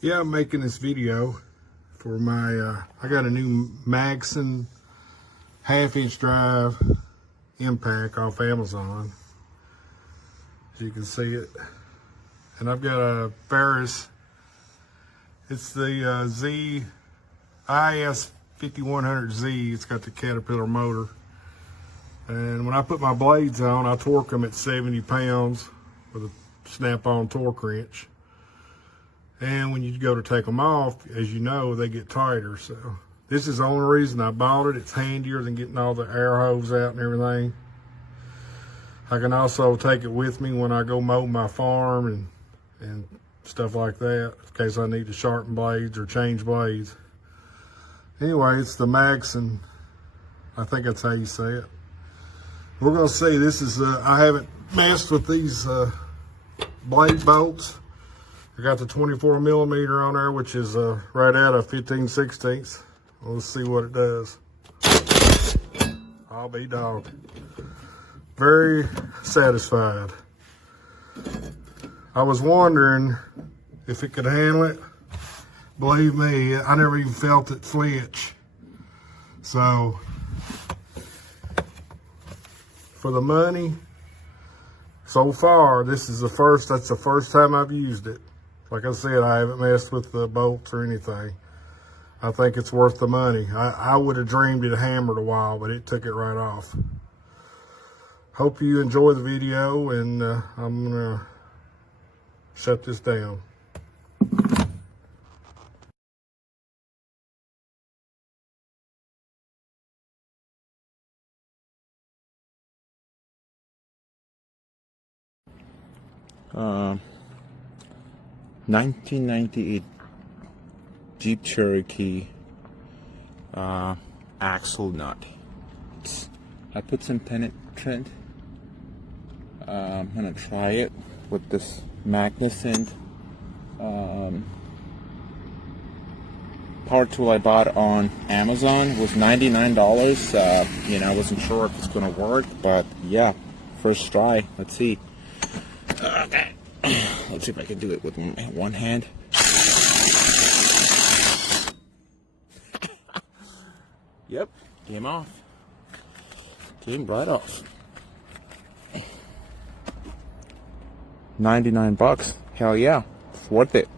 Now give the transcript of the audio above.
Yeah, I'm making this video for my, I got a new MAGSEN 1/2-inch drive impact off Amazon. As you can see it. And I've got a Ferris, it's the IS 5100Z, it's got the Caterpillar motor. And when I put my blades on, I torque them at 70 pounds with a snap-on torque wrench. And when you go to take them off, as you know, they get tighter. So this is the only reason I bought it. It's handier than getting all the air hose out and everything. I can also take it with me when I go mow my farm and stuff like that, in case I need to sharpen blades or change blades. Anyway, it's the MAGSEN. I think that's how you say it. We're gonna see. This is, I haven't messed with these blade bolts. I got the 24mm on there, which is right out of 15/16. Let's see what it does. I'll be dogged. Very satisfied. I was wondering if it could handle it. Believe me, I never even felt it flinch. So, for the money, so far, that's the first time I've used it. Like I said, I haven't messed with the bolts or anything. I think it's worth the money. I would have dreamed it hammered a while, but it took it right off. Hope you enjoy the video, and I'm gonna shut this down. Uh, 1998 Jeep Cherokee axle nut. I put some penetrant. I'm gonna try it with this MAGSEN power tool I bought on Amazon. It was $99. You know, I wasn't sure if it's gonna work, but yeah, first try. Let's see. Okay. Let's see if I can do it with one hand. Yep, came off. Came right off. 99 bucks. Hell yeah, it's worth it.